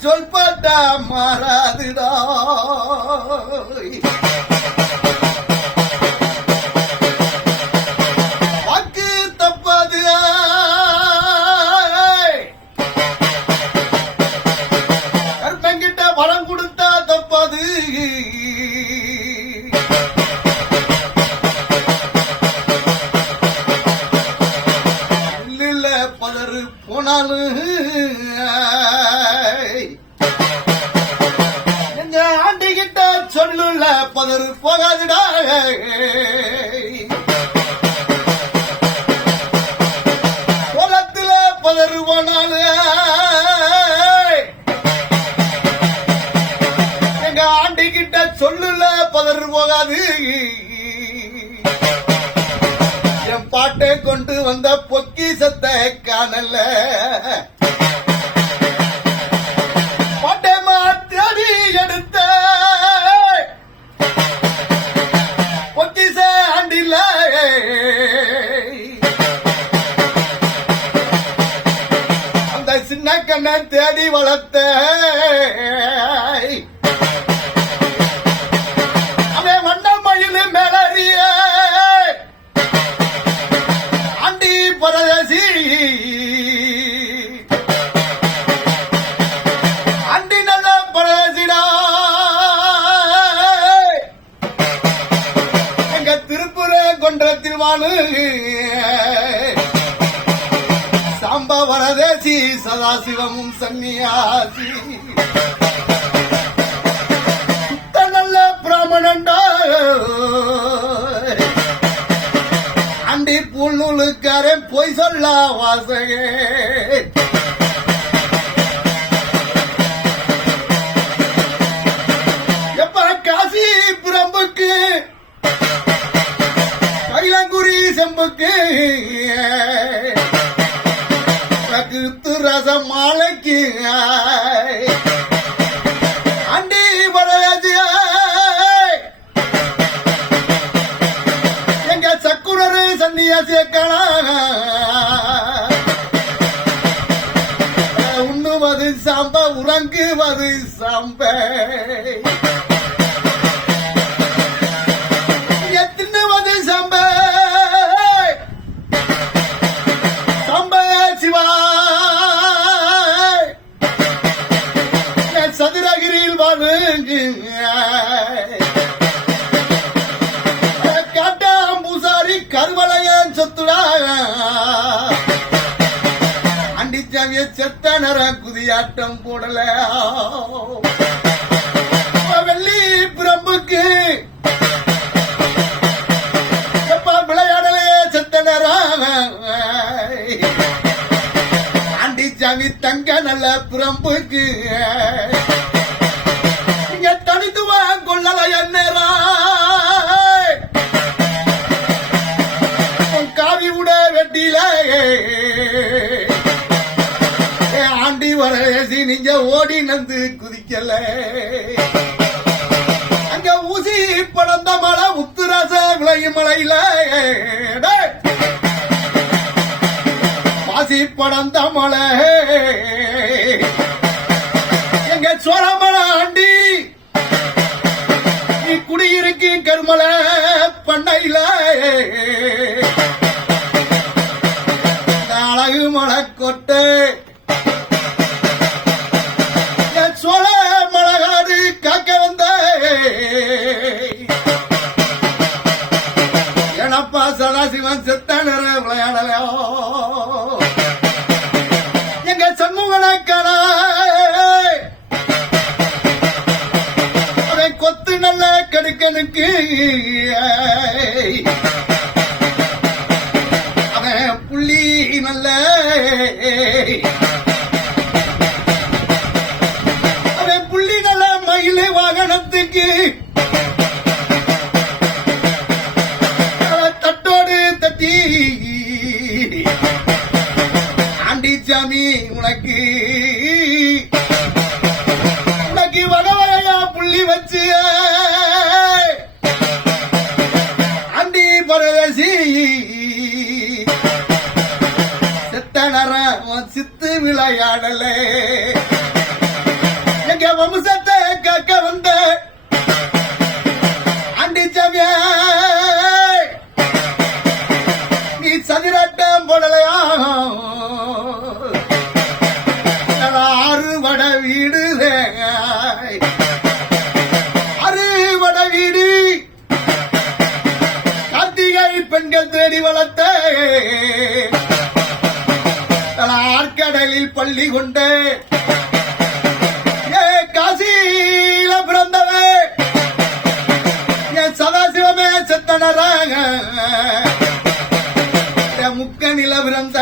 சொல்பாட்டா மாறாதுடா. வாக்கு தப்பாது. கருத்தங்கிட்ட வளம் கொடுத்தா தப்பாது. பதறு போனாலும் சொல்லுள்ள சொல்லுல பதறு போகாதுடா. குளத்துல பதறு போனாலும் எங்க ஆண்டிகிட்ட சொல்லுல பதறு போகாது. என் பாட்டை கொண்டு வந்த பொக்கிசத்தை காணல. சின்ன தேடி வளர்த்த அவன் வண்ண மயில் மேலறிய. அண்டி பரதசி. ஆண்டி நல்ல பரதசிடா. எங்க திருப்புர கொன்றத்தில் வாழு வரதேசி சதாசிவமும் சன்னியாசி. சுத்த பிராமணண்டா அண்டி புல்நூலுக்காரன் பொய் சொல்ல வாசகே. காசி பிரம்புக்கு? கைலங்குரி செம்புக்கு? உனக்கு ரசம் மாலைக்கு. அண்டி வரலாஜி எங்க சக்குரரு சன்னியாசியக்கணா உண்ணுவது சாம்ப உறங்குவது சாம்பை. வாழுங்க காட்டாம் பூசாரி கருவளையன் சொத்துடா அண்டிச்சாவிய செத்த நர குதியாட்டம் போடல வெள்ளி பிரம்புக்கு எப்ப செத்த நேரம் ஆண்டிச்சாமி தங்க நல்ல பிரம்புக்கு குதிக்கல அங்க ஊசி படந்த மலை முத்துராச விளையும் மலையில. பாசி படந்த மலை. எங்க சோழமல ஆண்டி? நீ குடியிருக்கு கருமலை பண்ணையில. அழகு மலை கொட்டை எனப்பா சதாசிவன் செத்த நிற விளையாடலையோ? எங்க சண்முகனக்கட கொத்து நல்ல கடுக்கனுக்கு அவன் புள்ளி நல்ல அவன் புள்ளி நல்ல மயிலை வாகனத்துக்கு சாமி உனக்கு உனக்கு வகவகையா புள்ளி வச்சு அண்டி பரதசி. சித்தனர சித்து விளையாடலே. எங்க வம்சத்தை கக்க வந்த அண்டி சவிய நீ சதிரட்டம் போடலையா? பள்ளி கொண்டே. ஏ காசியில பிறந்தவே என் சதாசிவமே செத்தனராக. முக்கனில பிறந்த